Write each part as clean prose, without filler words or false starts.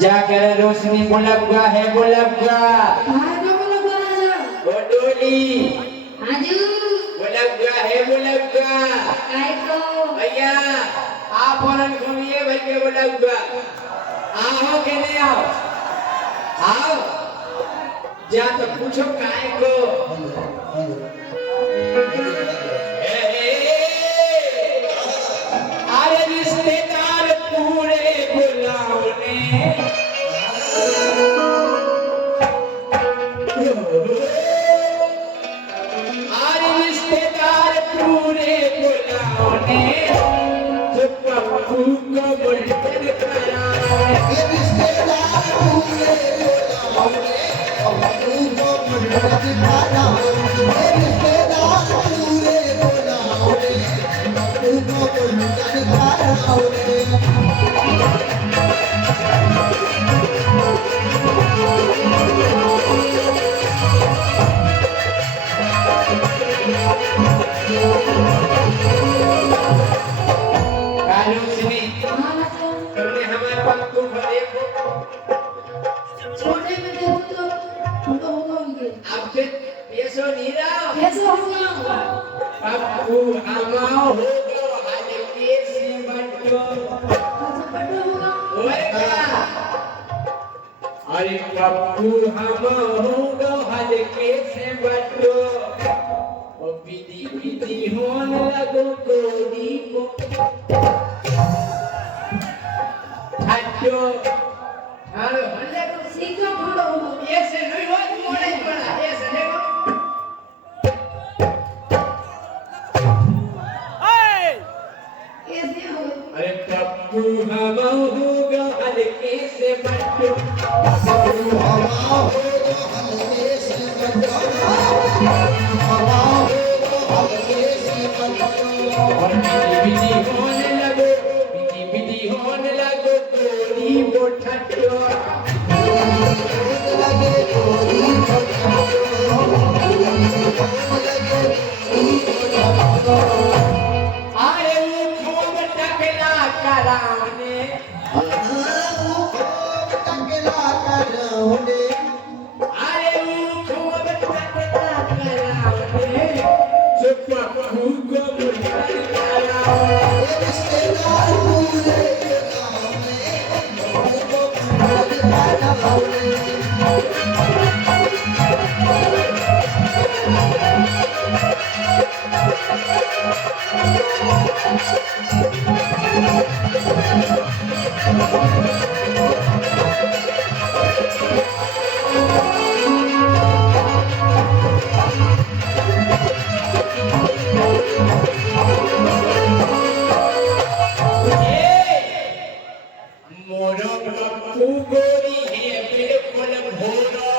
जाकर रोशनी बोलबगा है बोलबगा हाँ जो बोलो राजा ओ डोली हाँ जी बोलबगा है बोलबगा काय तो भैया आप औरन घूमिए भाई के बोलबगा आओ के नहीं आओ जा तो पूछो काय को अरे रिश्तेदार पूरे बुलावने अरे रिश्तेदार पूरे बुलावने तो पप्पू को बुलबुल कराए रिश्तेदार पूरे बुलावने पप्पू को बुलबुल कराए रिश्तेदार पूरे बुलावने पप्पू को बुलबुल कराए कालूसनी हाँ राजा तुमने हमारे पप्पू को देखो छोटे में देखो तो होगा उनके अब फिर पेशो नहीं रहा कैसे होगा पप्पू हमाओ होगा हल्के से बटो कैसे बड़ा होगा होएगा अरे पप्पू हमाओ होगा हल्के से बटो ओ विधि विधि होने लगो कोडी को हटो हालो हल्ले को सीखो थोड़ा होगा ऐसे नहीं हो मोड़े पड़ा ऐसे देखो कैसे होगा अरे पप्पू हमाओ होगा हल्के से बटो पप्पू हमारा होगा हल्के से बटो हमारा होगा हल्के से बटो और विधि विधि होने लगो विधि विधि होने लगो कोडी को ठट्टो लगे कोरी बटो आए खूब टकला कराने टकला करोने आए खूब टकला कराने चुप को बुलबुल कराओ रिश्तेदार पूरे गाँव में पप्पू को बुलबुल कराए मोरो पप्पू गोरी है बिल्कुल भोरो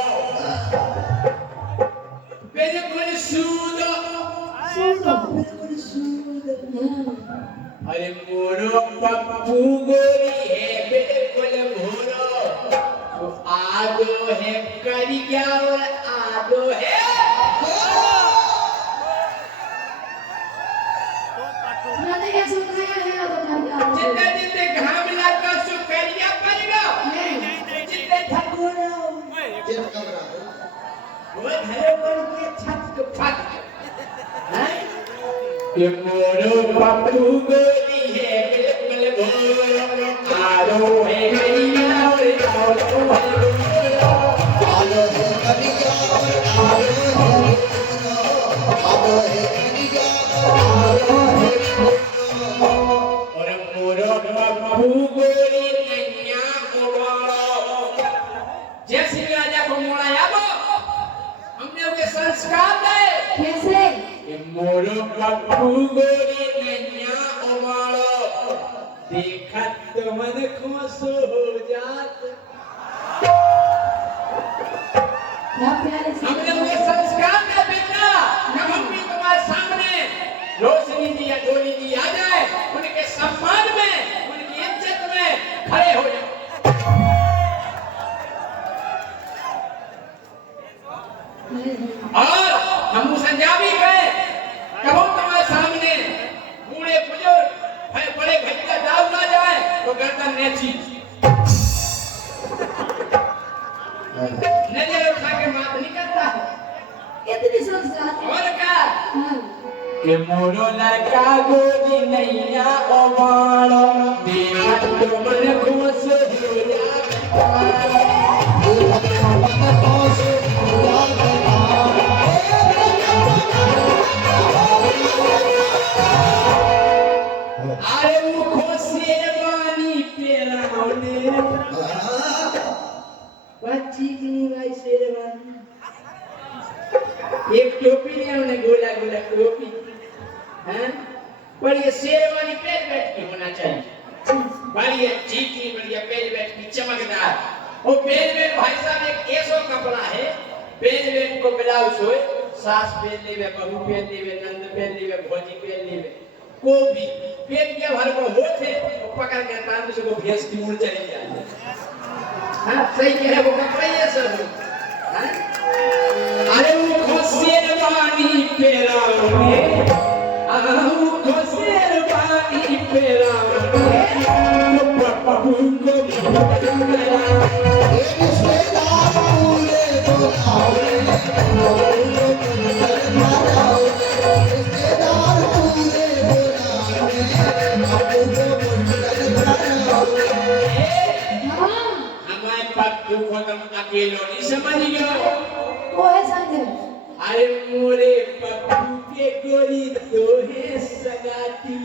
बिल्कुल सूदो अरे मोरो पप्पू गोरी है बिल्कुल भोरो तो आदो है करिया और आदो है मैंने क्या सुना है तो जितने जितने घाम लगा सो करिया पड़ेगा जितने ठगोर जिन कमरा वो धरे पर के छत को फट हैं ये मोरो पप्पू गोरी है बिल्कुल भोरो आदो है करिया और आदो है भोरो आलो है कनिया आलो है कनिया आलो है और मोरो पप्पू गोरी नैया मोड़ो जैसे राजा को मोड़ा याबो हमने उसे संस्कार दे कैसे ये मोरो पप्पू गोरी नैया उमाड़ो देखत तो मन खुश हो जात क्या प्यारे से हमने उसे संस्कार दे बेटा जब मम्मी तुम्हारे सामने रोशनी जी या डोली जी आ जाए उनके सम्मान में उनकी इज्जत में खड़े हो जाओ और हम संजाबी कहे कब हम तुम्हारे सामने नजर उठा के बात नहीं करता है। इतनी संस्कार और क्या हाँ के मोरो लड़का गोरी नैया ओ बाणो देखा तो मन खुश हो जाए। अरे वो खुशी वाली पेरा होने बच्ची की भाई शेरवानी एक टोपी ले हमने गोला गोला टोपी हैं पर ये शेरवानी पेल बैठ के होना चाहिए बढ़िया चीटी बढ़िया पेल बैठ की चमकदार वो पेल बैठ भाई साहब एक ऐसा कपड़ा है पेल बैठ को ब्लाउज होए सास पेल लेवे बहू पेल लेवे नंद पेल लेवे भौजी पेल लेवे को भी पेट के भर को होते पकड़ के तान से को भैंस की मुड़ चली जाए। हां सही कह वो कपड़ा ये सब हां अरे वो खुशेरवानी पेराओने आहू खुशेरवानी पेराओने तो पप्पू को गया ये रिश्तेदार पूरे बोलाओ रिश्तेदार पूरे हाँ हमारे पप्पू को तुम अकेलो नहीं समझ गए वो है संजय अरे मोरे पप्पू के गोरी तो है सगाती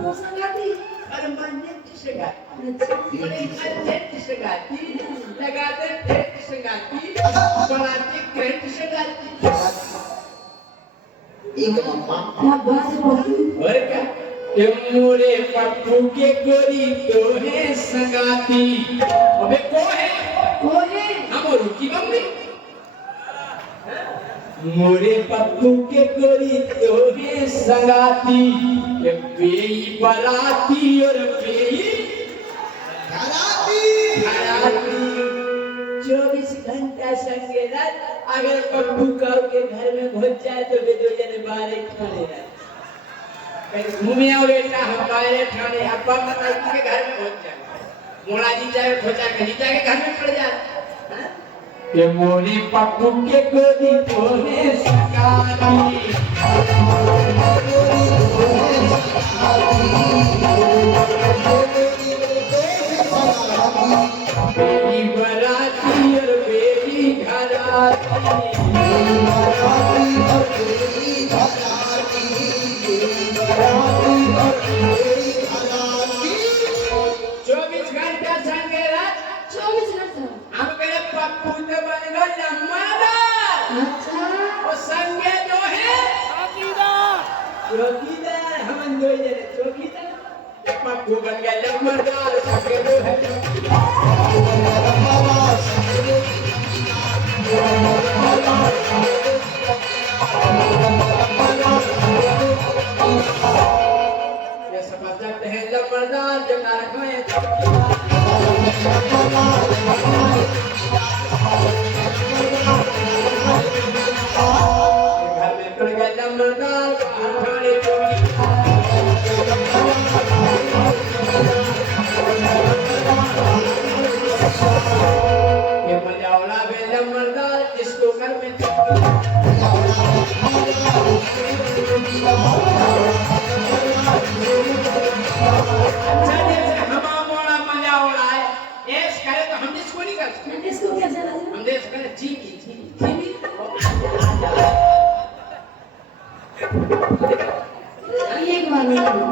वो संगाती परमानेंट सगाती अच्छा परमानेंट सगाती लगातार टेंट सगाती बराती क्रेंट सगाती एक मम्मा क्या बात है बाबू और क्या ये मोरे पप्पू के गोरी तो है सगाती अबे को है वो है हम रुकी मम्मी मोरे पप्पू के गोरी तो है संगाती ये पेई बराती और पेई घराती 24 घंटा संगे रात अगर पप्पू का के घर में घुस जाए तो वे दो जने बाहर खड़े रहे कहीं घूमे आओ बेटा हमारे ठाणे अब्बा बताई के घर में घुस जाए मोला जी जाए खोचा कहीं जाके घर में पड़ जाए हाँ? ये मोरी पप्पू के गोदी तोने सगाती बेरी बराती और बेरी घराती चौबीस घंटा संगे रात 24 घंटा हम करे पप्पू तो बन गया मर्दार अच्छा और संगे जो है चौकीदार हम दो जने चौकीदार पप्पू बन गया मर्दार संगे जो है ये समझ जाते हैं मर्दार जब नारक में घर में पड़ गया मर्दार ठाणे ये मजावड़ा बेला मर्दार जिसको घर में अच्छा जैसे हमा मोड़ा मजावड़ा है ऐस करे तो हम इसको नहीं कर सकते इसको कैसे लगा हम देश करे जी एक बार बोलो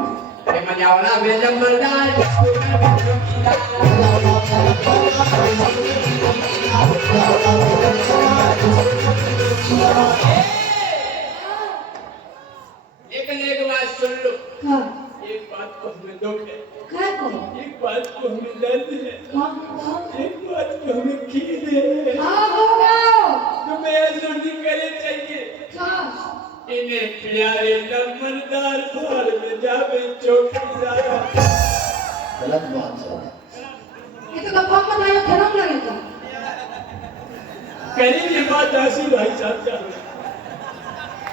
ये मजावड़ा बेला मर्दार जिसको घर में चौकीदार लेकिन एक बात सुन लो हाँ एक बात को हमें दुख है क्या को एक बात को हमें दर्द है हाँ एक बात को हमें खीर है हाँ होगा तुम्हें अजूरी करे चाहिए हाँ इन्हें प्यारे नमनदार घर में जावे चौकीदार गलत बात है ये तो गप्पा में आया खराब लगेगा करीब ये बात ऐसी भाई साहब का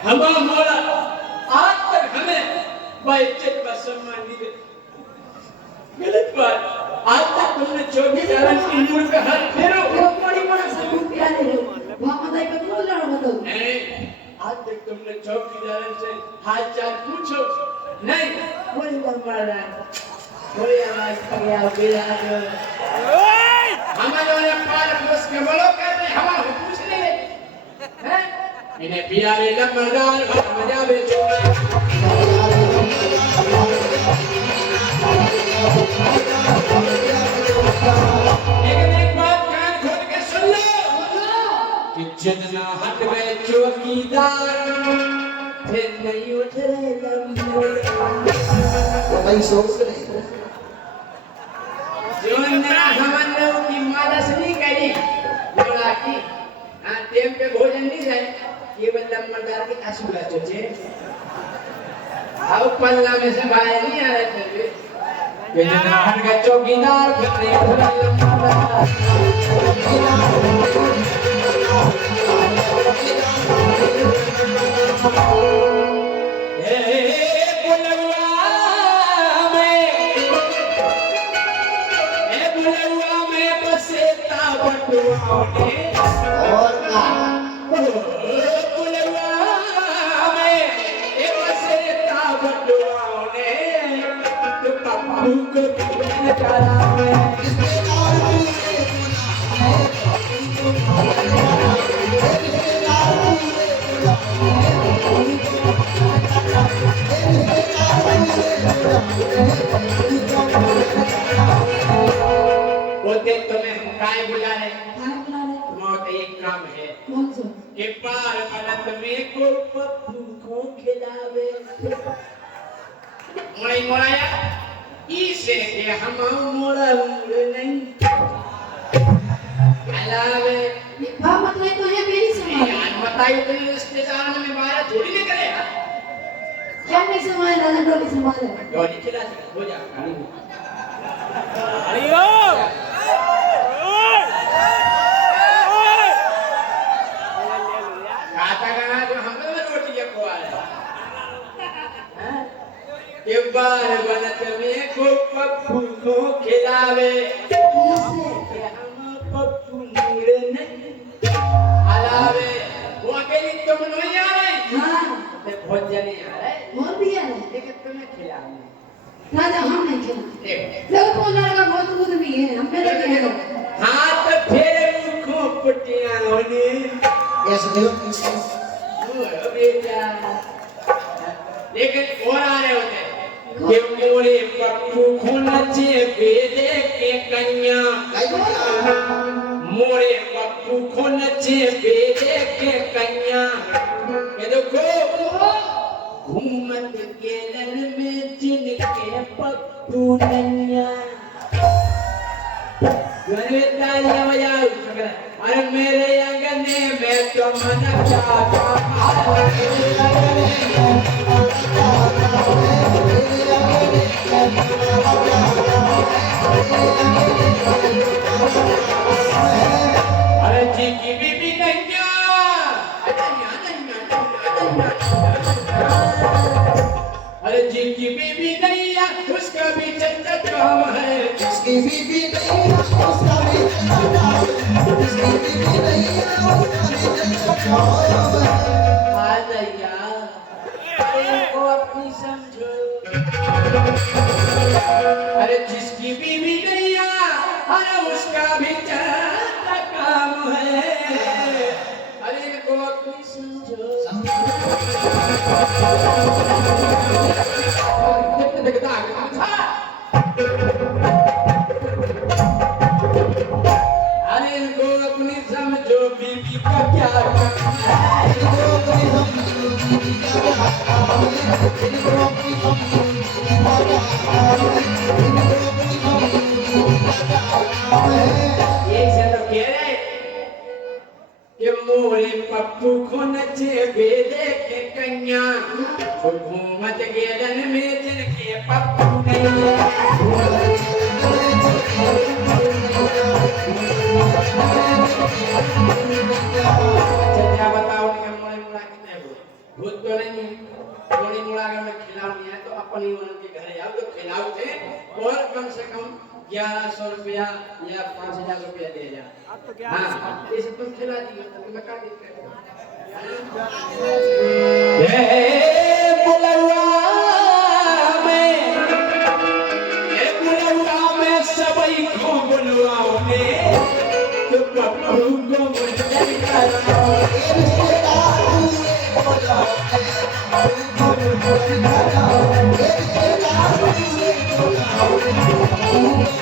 हमारा मोड़ा आज तक हमें बाइज्जत का सम्मान नहीं देता गलत बात आज तक तुमने चौकीदार की उम्र पे हाथ फेरो आज तक तुमने चौकीदार से हाल चाल पूछो नहीं? कोई हमारा कोई आवाज गया बिना हमारे पार बस के बड़ो कर रहे हमारे पूछ ले हैं? इन्हें प्यारे लम्बरदार मजा बेचो एक बात कान खोल के सुन लो कि जितना हट गए चौकीदार फिर नहीं उठ रहे वो भाई सोच रहे जो ना हमन लोग की मालस नहीं करी जोड़ा की टेम पे भोजन नहीं जाए ये बंदा मर्दार के असुरा चोचे अब पल्ला में से बाहर नहीं आ रहे थे ये जितना हट गए चौकीदार फिर नहीं उठ रहे और ना बुलवा में एक बसेता बटुआ ने तो पप्पू को बिन करा में बोलते तुम्हें हम काय बुला रहे मौत एक काम है कि पार पलट में को पप्पू को खिलावे मोई मोराया इसे के हम मोरा नहीं खिलावे मतलब तो है मेरी समाज यार बताइए तो रिश्तेदार में बाहर थोड़ी नहीं करे क्या नहीं समाज राजा डोली समाज है डोली खिला हो जा एक बार बनत में को पप्पू को खिलावे हम पप्पू मुड़े नहीं हलावे वो अकेली तुम नहीं आ रही हाँ ते भोजन नहीं आ रहे और भी है लेकिन तुम्हें खिलावे राजा हम नहीं खेला लोग तो लड़का बहुत दूध भी है हम पे लगे हैं हाथ फेरे मुखों पटियां होने ऐसे देखो बेटा लेकिन और आ रहे होते ये मोरे पप्पू को नचे बेदे के कन्या मोरे पप्पू को नचे बेदे के कन्या ये देखो घूमत केलन में जिनके पप्पू नन्या गले तालियां बजाओ अरे मेरे अंगने में तो मन चाहता अरे जी की बीबी नैया अरे जी की बीबी नैया उसका भी चंदा काम है इसकी बीबी नहीं उसका भी चलता इसकी बीबी नहीं उसका भी चलता आ नैया अरे को अपनी समझो अरे जिसकी बीबी नैया अरे उसका भी चंदा काम है अरे को अपनी समझो अरे इनको अपनी समझो बीबी का क्या काम है ये से तो कह रहे कि मोरे पप्पू को नचे बेदे के कन्या घूमत गेलन में जिनके पप्पू नहीं क्या बताओ कि मोरे मुड़ा कितने भूत तो नहीं मोरे मुड़ा अगर मैं खिलाऊंगी है तो अपनी उनके घर आओ तो खिलाओ थे और कम से कम 1100 रुपया या 5000 रुपया दे जा हाँ इसे तुम खिला दियो तो तुम्हें क्या दिक्कत है सबई को बुलवाओ ने तो कपड़ों को मुझे कराओ Thank you.